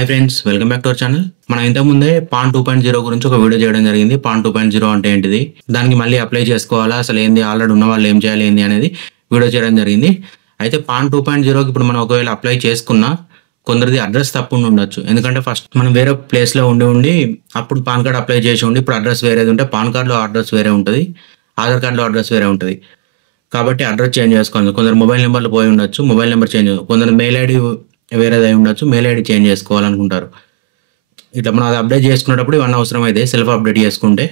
Hi friends, welcome back to our channel. మనం ఇంతకుముందే pan 2.0 గురించి ఒక వీడియో చేయడం జరిగింది. పాన్ 2.0 అంటే ఏంటిది, దానికి మళ్ళీ అప్లై చేసుకోవాలా, అసలు ఏంది, ఆల్రెడీ ఉన్న వాళ్ళు ఏం చేయాలి ఏంది అనేది వీడియో చేయడం జరిగింది. అయితే పాన్ 2.0కి ఇప్పుడు మనం ఒకవేళ అప్లై చేసుకున్నా కొందరిది అడ్రస్ తప్పు ఉండొచ్చు. ఎందుకంటే ఫస్ట్ మనం వేరే ప్లేస్లో ఉండి అప్పుడు పాన్ కార్డ్ అప్లై చేసి ఉండి ఇప్పుడు అడ్రస్ వేరేది ఉంటే పాన్ కార్డులో అడ్రస్ వేరే ఉంటుంది, ఆధార్ కార్డులో అడ్రస్ వేరే ఉంటుంది. కాబట్టి అడ్రస్ చేంజ్ చేసుకోవాలి. కొందరు మొబైల్ నెంబర్లు పోయి ఉండొచ్చు, మొబైల్ నెంబర్ చేంజ్, కొందరు మెయిల్ ఐడి వేరేది అయి ఉండొచ్చు, మెయిల్ ఐడి చేంజ్ చేసుకోవాలనుకుంటారు. ఇట్లా మనం అది అప్డేట్ చేసుకునేటప్పుడు ఇవన్నీ అవసరం అయితే సెల్ఫ్ అప్డేట్ చేసుకుంటే.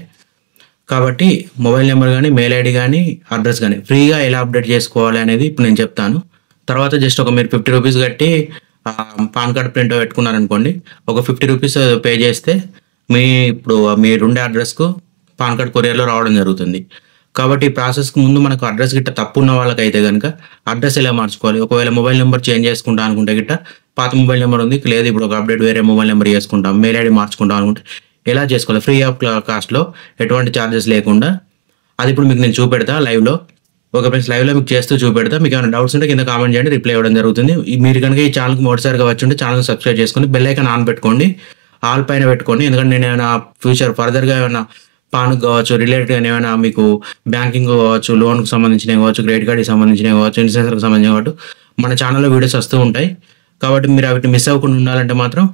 కాబట్టి మొబైల్ నెంబర్ కానీ, మెయిల్ ఐడి కానీ, అడ్రస్ కానీ ఫ్రీగా ఎలా అప్డేట్ చేసుకోవాలి అనేది ఇప్పుడు నేను చెప్తాను. తర్వాత జస్ట్ ఒక మీరు 50 రూపీస్ కట్టి పాన్ కార్డ్ ప్రింట్ పెట్టుకున్నారనుకోండి, ఒక 50 రూపీస్ పే చేస్తే ఇప్పుడు మీరుండే అడ్రస్కు పాన్ కార్డ్ కొరియర్లో రావడం జరుగుతుంది. కాబట్టి ఈ ప్రాసెస్కి ముందు మనకు అడ్రస్ గిట్ట తప్పు ఉన్న వాళ్ళకైతే కనుక అడ్రస్ ఎలా మార్చుకోవాలి, ఒకవేళ మొబైల్ నెంబర్ చేంజ్ చేసుకుంటా అనుకుంటే గిట్ట పాత మొబైల్ నెంబర్ ఉంది, లేదు ఇప్పుడు ఒక అప్డేట్ వేరే మొబైల్ నెంబర్ చేసుకుంటాం, మెయిల్ ఐడి మార్చుకుంటాం అనుకుంటే ఎలా చేసుకోవాలి ఫ్రీ ఆఫ్ కాస్ట్లో, ఎటువంటి ఛార్జెస్ లేకుండా. అది ఇప్పుడు మీకు నేను చూపెడతా లైవ్లో. ఒక ఫ్రెండ్స్ లైవ్లో మీకు చేస్తూ చూపెడతా. మీకు ఏమైనా డౌట్స్ ఉంటే కింద కామెంట్ చేయండి, రిప్లై ఇవ్వడం జరుగుతుంది. మీరు కనుక ఈ ఛానల్కి మొదటిసారిగా వచ్చి ఉంటే ఛానల్ సబ్స్క్రైబ్ చేసుకొని బెల్ ఐకాన్ ఆన్ పెట్టుకోండి, ఆల్ పైన పెట్టుకోండి. ఎందుకంటే నేను ఏమైనా ఫ్యూచర్ ఫర్దర్గా ఏమైనా పాన్కి కావచ్చు, రిలేటెడ్ ఏమైనా మీకు బ్యాంకింగ్ కావచ్చు, లోన్కి సంబంధించినవి కావచ్చు, క్రెడిట్ కార్డ్కి సంబంధించినవి కావచ్చు, ఇన్సూరెన్స్కి సంబంధించిన కాబట్టి మన ఛానల్లో వీడియోస్ వస్తూ ఉంటాయి. కాబట్టి మీరు వాటిని మిస్ అవ్వకుండా ఉండాలంటే మాత్రం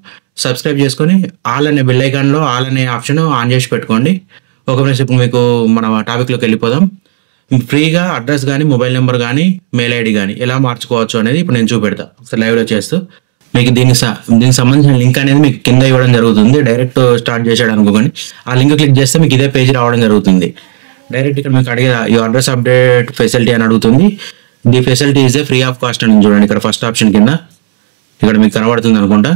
సబ్స్క్రైబ్ చేసుకొని ఆల్ అనే బెల్ ఐకాన్లో ఆల్ అనే ఆప్షన్ ఆన్ చేసి పెట్టుకోండి. ఒక ఫ్రెండ్స్ ఇప్పుడు మీకు మన టాపిక్లోకి వెళ్ళిపోదాం. ఫ్రీగా అడ్రస్ కానీ, మొబైల్ నెంబర్ కానీ, మెయిల్ ఐడి కానీ ఎలా మార్చుకోవచ్చు అనేది ఇప్పుడు నేను చూపెడతా ఒకసారి లైవ్లో చేస్తూ. మీకు దీనికి సంబంధించిన లింక్ అనేది మీకు కింద ఇవ్వడం జరుగుతుంది. డైరెక్ట్ స్టార్ట్ చేసాడు అనుకోకండి, ఆ లింక్ క్లిక్ చేస్తే మీకు ఇదే పేజ్ రావడం జరుగుతుంది. డైరెక్ట్ ఇక్కడ మీకు అడిగే ఈ అడ్రస్ అప్డేట్ ఫెసిలిటీ అని అడుగుతుంది. The facility is a free of cost అని చూడండి. ఇక్కడ ఫస్ట్ ఆప్షన్ కింద ఇక్కడ మీకు కనబడుతుంది అనుకుంటా.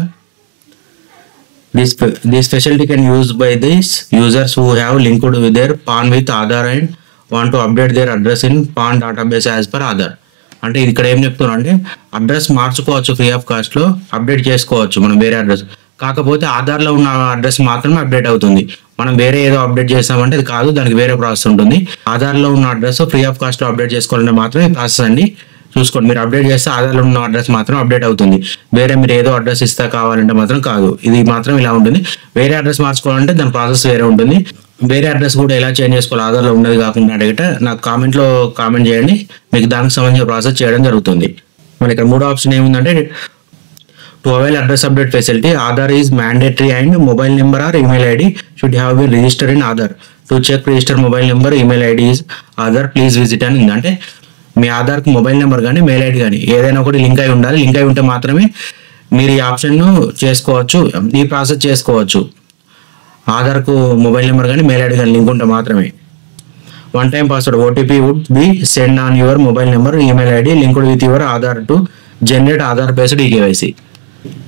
This facility can use by this users who have linked with their PAN with Aadhaar and want to update their address in PAN database as per Aadhaar. అంటే ఇది ఇక్కడ ఏం చెప్తున్నా అంటే అడ్రస్ మార్చుకోవచ్చు, ఫ్రీ ఆఫ్ కాస్ట్లో అప్డేట్ చేసుకోవచ్చు మనం వేరే అడ్రస్. కాకపోతే ఆధార్లో ఉన్న అడ్రస్ మాత్రమే అప్డేట్ అవుతుంది. మనం వేరే ఏదో అప్డేట్ చేస్తామంటే అది కాదు, దానికి వేరే ప్రాసెస్ ఉంటుంది. ఆధార్లో ఉన్న అడ్రస్ ఫ్రీ ఆఫ్ కాస్ట్లో అప్డేట్ చేసుకోవాలంటే మాత్రమే ఈ ప్రాసెస్ అండి. చూసుకోండి, మీరు అప్డేట్ చేస్తే ఆధార్లో ఉన్న అడ్రస్ మాత్రం అప్డేట్ అవుతుంది. వేరే మీరు ఏదో అడ్రస్ ఇస్తా కావాలంటే మాత్రం కాదు. ఇది మాత్రం ఇలా ఉంటుంది. వేరే అడ్రస్ మార్చుకోవాలంటే దాని ప్రాసెస్ వేరే ఉంటుంది. వేరే అడ్రస్ కూడా ఎలా చేంజ్ చేసుకోవాలి ఆధార్లో ఉన్నది కాకుండా అడిగితే నాకు కామెంట్లో కామెంట్ చేయండి, మీకు దానికి సంబంధించిన ప్రాసెస్ చేయడం జరుగుతుంది. మన ఇక్కడ మూడో ఆప్షన్ ఏముందంటే to avail address update facility Aadhaar is mandatory and mobile number or email ID should have been register in Aadhaar. To check register mobile number email ID is Aadhaar please visit అని ఉంది. అంటే మీ ఆధార్కి మొబైల్ నెంబర్ కానీ, mail ID కానీ ఏదైనా ఒకటి link అయి ఉండాలి. లింక్ అయి ఉంటే మాత్రమే మీరు ఈ ఆప్షన్ను చేసుకోవచ్చు, ఈ ప్రాసెస్ చేసుకోవచ్చు. ఆధార్కు మొబైల్ నెంబర్ కానీ, మెయిల్ ఐడి కానీ లింక్ ఉంటే మాత్రమే. One time password OTP would be send on your mobile number email ID linked with your Aadhaar to generate Aadhaar based eKYC.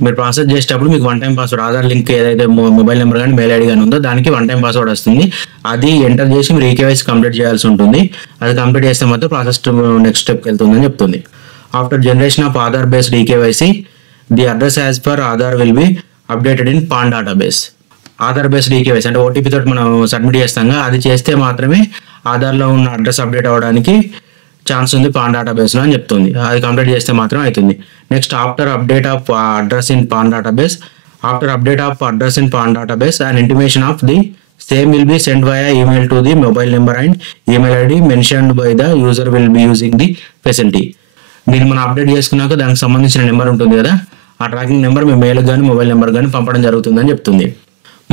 మీరు ప్రాసెస్ చేసేటప్పుడు మీకు one time password Aadhaar link ఏదైతే మొబైల్ నెంబర్ కానీ, mail ID కానీ ఉందో దానికి వన్ టైం పాస్వర్డ్ వస్తుంది. అది ఎంటర్ చేసి మీరు ఈకేవైసీ కంప్లీట్ చేయాల్సి ఉంటుంది. అది కంప్లీట్ చేస్తే మాత్రం ప్రాసెస్ నెక్స్ట్ స్టెప్కి వెళ్తుందని చెప్తుంది. After generation of Aadhaar based eKYC the address as per Aadhaar will be updated in PAN database. Aadhaar based eKYC అంటే ఓటీపీ తోటి మనం సబ్మిట్ చేస్తాం, అది చేస్తే మాత్రమే ఆధార్లో ఉన్న అడ్రస్ అప్డేట్ అవ్వడానికి ఛాన్స్ ఉంది పాన్ డేటాబేస్లో అని చెప్తుంది. అది కంప్లీట్ చేస్తే మాత్రం అవుతుంది. Next after update of address in PAN database and intimation of the same will be send via email to the mobile number and email ID mentioned by the user will be using the facility. దీన్ని మనం update చేసుకున్నాక దానికి సంబంధించిన number ఉంటుంది కదా, ఆ tracking number మీ mail కానీ, మొబైల్ నెంబర్ కానీ పంపడం జరుగుతుందని చెప్తుంది.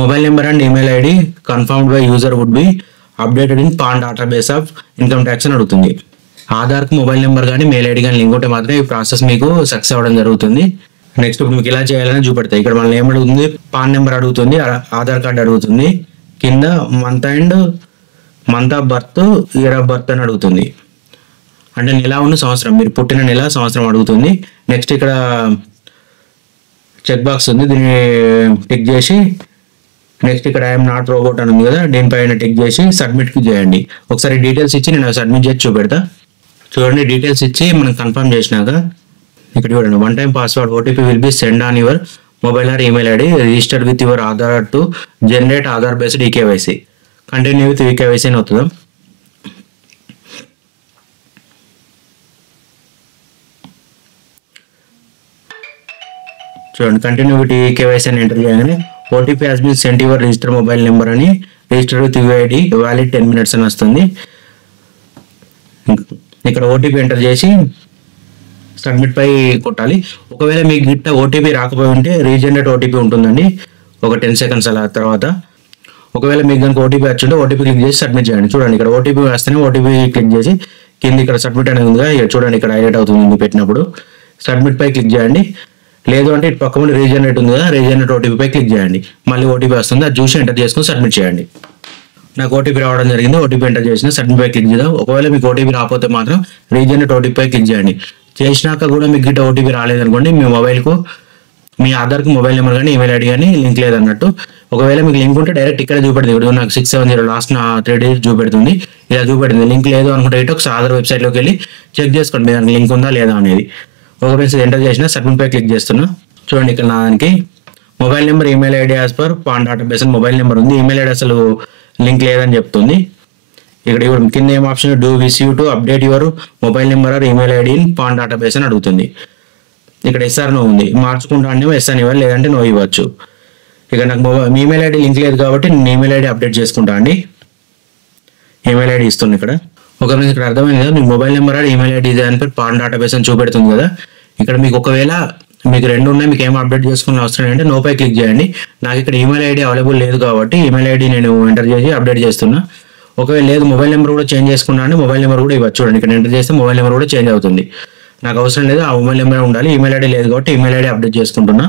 Mobile number and email ID confirmed by user would be updated in PAN database of income tax అని అడుగుతుంది. ఆధార్కి మొబైల్ నెంబర్ కానీ, మెయిల్ ఐడి కానీ లింక్ ఉంటే మాత్రం ఈ ప్రాసెస్ మీకు సక్సెస్ అవ్వడం జరుగుతుంది. నెక్స్ట్ ఇప్పుడు మీకు ఎలా చేయాలని చూపెడతాయి. ఇక్కడ మనల్ని ఏం అడుగుతుంది, పాన్ నెంబర్ అడుగుతుంది, ఆధార్ కార్డు అడుగుతుంది, కింద month of birth, year of birth అని అడుగుతుంది. అంటే నెల ఉన్న సంవత్సరం, మీరు పుట్టిన నెల సంవత్సరం అడుగుతుంది. నెక్స్ట్ ఇక్కడ చెక్ బాక్స్ ఉంది, దీన్ని టిక్ చేసి నెక్స్ట్ ఇక్కడ ఐఎమ్ నాట్ రోబోట్ అని ఉంది కదా, దీనిపైన టిక్ చేసి సబ్మిట్కి చేయండి. ఒకసారి డీటెయిల్స్ ఇచ్చి నేను సబ్మిట్ చేసి చూపెడతా. చూడండి, డీటెయిల్స్ ఇచ్చి మనం కన్ఫర్మ్ చేసినాక ఇక్కడ చూడండి, one time password OTP will be send on your mobile or email ID registered with your Aadhaar to generate Aadhaar based eKYC. Continue with eKYC అని అవుతుందా. చూడండి కంటిన్యూటీ కేవైసీ అని ఎంటర్ చేయగానే OTP has been sent your register mobile number అని register with UID valid 10 minutes అని వస్తుంది. ఇక్కడ OTP enter చేసి సబ్మిట్ పై కొట్టాలి. ఒకవేళ మీకు గిట్ట ఓటీపీ రాకపోయి ఉంటే రీజనరేట్ ఓటీపీ ఉంటుందండి ఒక 10 seconds అలా తర్వాత. ఒకవేళ మీకు కనుక ఓటీపీ వచ్చింటే ఓటీపీ క్లిక్ చేసి సబ్మిట్ చేయండి. చూడండి ఇక్కడ ఓటీపీ వస్తేనే ఓటీపీ క్లిక్ చేసి కింద ఇక్కడ సబ్మిట్ అనేది ఉందిగా చూడండి ఇక్కడ హైలైట్ అవుతుంది పెట్టినప్పుడు. సబ్మిట్ పై క్లిక్ చేయండి. లేదు అంటే ఇటు పక్క రీజనరేట్ ఉంది కదా రీజనరేట్ ఓటీపీ పై క్లిక్ చేయండి. మళ్ళీ ఓటీపీ వస్తుంది అది చూసి ఎంటర్ చేసుకొని సబ్మిట్ చేయండి. నాకు ఓటీపీ రావడం జరిగింది. ఓటీపీ ఎంటర్ చేసిన సబ్మిట్ పై క్లిక్ చేద్దాం. ఒకవేళ మీకు ఓటీపీ రాకపోతే మాత్రం రీజనరేట్ ఓటీపీ పై క్లిక్ చేయండి. చేసినాక కూడా మీకు గిట్ట ఓటీపీ రాలేదనుకోండి మీ మొబైల్కు మీ ఆధార్కి మొబైల్ నెంబర్ కానీ ఈమెయిల్ ఐడి కానీ లింక్ లేదన్నట్టు. ఒకవేళ మీకు లింక్ ఉంటే డైరెక్ట్ ఇక్కడ చూపెడుతుంది. ఇప్పుడు నాకు 670 లాస్ట్ నా 3 digits చూపెడుతుంది. ఇలా చూపెడుతుంది. లింక్ లేదు అనుకుంటే ఇటు ఒకసారి ఆధార్ వెబ్సైట్లోకి వెళ్ళి చెక్ చేసుకోండి మీ దానికి లింక్ ఉందా లేదా అనేది. ఒక ఫ్రెండ్స్ ఎంటర్ చేసిన సబ్మిట్ పై క్లిక్ చేస్తున్నా. చూడండి ఇక్కడ నా దానికి mobile number email ID as per PAN database అని మొబైల్ నెంబర్ ఉంది. ఈమెయిల్ ఐడి అసలు లింక్ లేదని చెప్తుంది. ఇక్కడ కింద ఏం option do wish you to update your mobile number or email ID in PAN database అని అడుగుతుంది. ఇక్కడ ఎస్ఆర్ నో ఉంది. మార్చుకుంటా అంటే ఎస్ అని ఇవ్వాలి లేదంటే నో ఇవ్వచ్చు. ఇక నాకు ఈమెయిల్ ఐడి లింక్ లేదు కాబట్టి నేను ఈమెయిల్ ఐడి అప్డేట్ చేసుకుంటా అండి. ఈమెయిల్ ఐడి ఇస్తుంది ఇక్కడ. ఒక మీకు ఇక్కడ అర్థమైంది కదా మీకు mobile number or email ID అని పాన్ డేటాబేస్ అని చూపెడుతుంది కదా. ఇక్కడ మీకు ఒకవేళ మీకు 2 ఉన్నాయి మీకు ఏం అప్డేట్ చేసుకునే అవసరం ఏంటంటే నో పై క్లిక్ చేయండి. నాకు ఇక్కడ ఈమెయిల్ ఐడి అవైలబుల్ లేదు కాబట్టి ఈమెయిల్ ఐడి నేను ఎంటర్ చేసి అప్డేట్ చేస్తున్నా. ఒకవేళ లేదు మొబైల్ నెంబర్ కూడా చేంజ్ చేసుకున్నా అంటే మొబైల్ నెంబర్ కూడా ఇవ్వచ్చు. చూడండి ఇక్కడ ఎంటర్ చేస్తే మొబైల్ నెంబర్ కూడా చేంజ్ అవుతుంది. నాకు అవసరం లేదు ఆ మొబైల్ నెంబర్ ఉండాలి. ఈమెయిల్ ఐడి లేదు కాబట్టి ఈమెయిల్ ఐడి అప్డేట్ చేసుకుంటున్నా.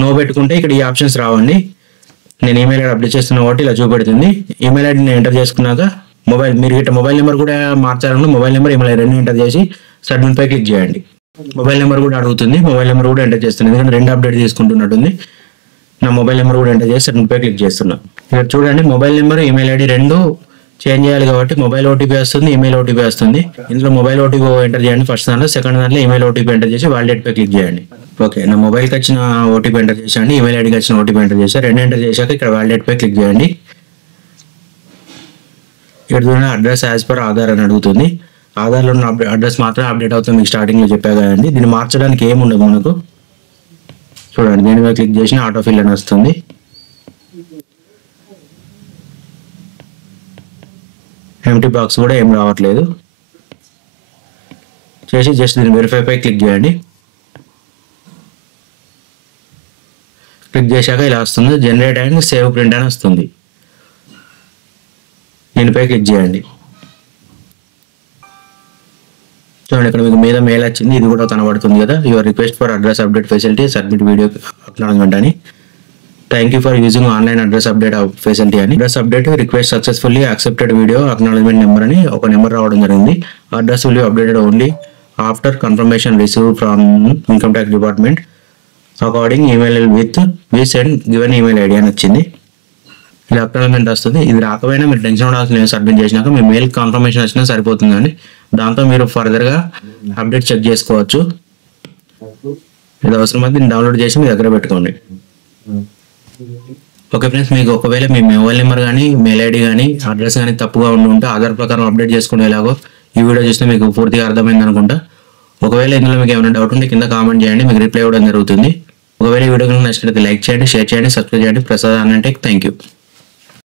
నో పెట్టుకుంటే ఇక్కడ ఈ ఆప్షన్స్ రావండి. నేను ఈమెయిల్ ఐడి అప్డేట్ చేస్తున్నా కాబట్టి ఇలా చూపెడుతుంది. ఈమెయిల్ ఐడి నేను ఎంటర్ చేసుకున్నాక మీరు ఇట్లా మొబైల్ నెంబర్ కూడా మార్చాలనుకుంటే mobile number email ID 2 enter చేసి సబ్మిట్ పై క్లిక్ చేయండి. మొబైల్ నెంబర్ కూడా అడుగుతుంది. మొబైల్ నెంబర్ కూడా ఎంటర్ చేస్తుంది ఎందుకంటే 2 అప్డేట్ చేసుకుంటున్నట్టుంది. నా మొబైల్ నెంబర్ కూడా ఎంటర్ చేసి సబ్మిట్ పై క్లిక్ చేస్తున్నా. ఇక్కడ చూడండి mobile number email ID 2 change చేయాలి కాబట్టి మొబైల్ ఓటీపీ వస్తుంది ఈమెయిల్ ఓటీపీ వస్తుంది. ఇందులో మొబైల్ ఓటీపీ ఎంటర్ చేయండి ఫస్ట్ దాంట్లో. సెకండ్ దాంట్లో ఈమెయిల్ ఓటీపీ ఎంటర్ చేసి వాలిడేట్ పై క్లిక్ చేయండి. ఓకే నా మొబైల్కి వచ్చిన ఓటీపీ ఎంటర్ చేశాను. ఈమెయిల్ ఐడికి వచ్చిన ఓటీపీ ఎంటర్ చేశాను. 2 ఎంటర్ చేశాక ఇక్కడ వాలిడేట్ పై క్లిక్ చేయండి. ఇక్కడ చూడండి అడ్రస్ యాజ్ పర్ ఆధార్ అని అడుగుతుంది. ఆధార్లో ఉన్న అడ్రస్ మాత్రం అప్డేట్ అవుతుంది. మీకు స్టార్టింగ్లో చెప్పా కదండి. దీన్ని మార్చడానికి ఏముండదు మనకు. చూడండి దీని మీద క్లిక్ చేసిన ఆటో ఫిల్ అని వస్తుంది. ఎంటీ బాక్స్ కూడా ఏం రావట్లేదు. చేసి జస్ట్ దీన్ని వెరిఫై పై క్లిక్ చేయండి. క్లిక్ చేశాక ఇలా వస్తుంది జనరేట్ అండ్ సేవ్ ప్రింట్ అని వస్తుంది. దీనిపై క్లిక్ చేయండి. చూడండి ఇక్కడ మీకు మీద మెయిల్ వచ్చింది. ఇది కూడా కనబడుతుంది కదా your request for address update facility submit video acknowledgement అని. Thank you for using online address update facility అని. Address update request successfully accepted video acknowledgement number అని ఒక నెంబర్ రావడం జరిగింది. Address will be updated only after confirmation receive from income tax department according email with send given email ID అని వచ్చింది. ఇది acknowledgement వస్తుంది. ఇది రాకపోయినా మీరు టెన్షన్ పడాల్సిన సబ్మిట్ చేసినాక మీ మెయిల్ కన్ఫర్మేషన్ వచ్చినా సరిపోతుందండి. దాంతో మీరు ఫర్దర్గా అప్డేట్ చెక్ చేసుకోవచ్చు. ఇది అవసరమైతే దీన్ని డౌన్లోడ్ చేసి మీ దగ్గర పెట్టుకోండి. ఓకే ఫ్రెండ్స్ మీకు ఒకవేళ మీ మొబైల్ నెంబర్ కానీ మెయిల్ ఐడి కానీ అడ్రస్ కానీ తప్పుగా ఉంటే ఆధార్ ప్రకారం అప్డేట్ చేసుకునేలాగో ఈ వీడియో చూస్తే మీకు పూర్తిగా అర్థమైంది అనుకుంటా. ఒకవేళ ఇందులో మీకు ఏమైనా డౌట్ ఉంటే కింద కామెంట్ చేయండి మీకు రిప్లై ఇవ్వడం జరుగుతుంది. ఒకవేళ ఈ వీడియో కనుక నచ్చినట్లయితే లైక్ చేయండి షేర్ చేయండి సబ్స్క్రైబ్ చేయండి. ప్రసాద్ అన్నటెక్ థ్యాంక్ యూ.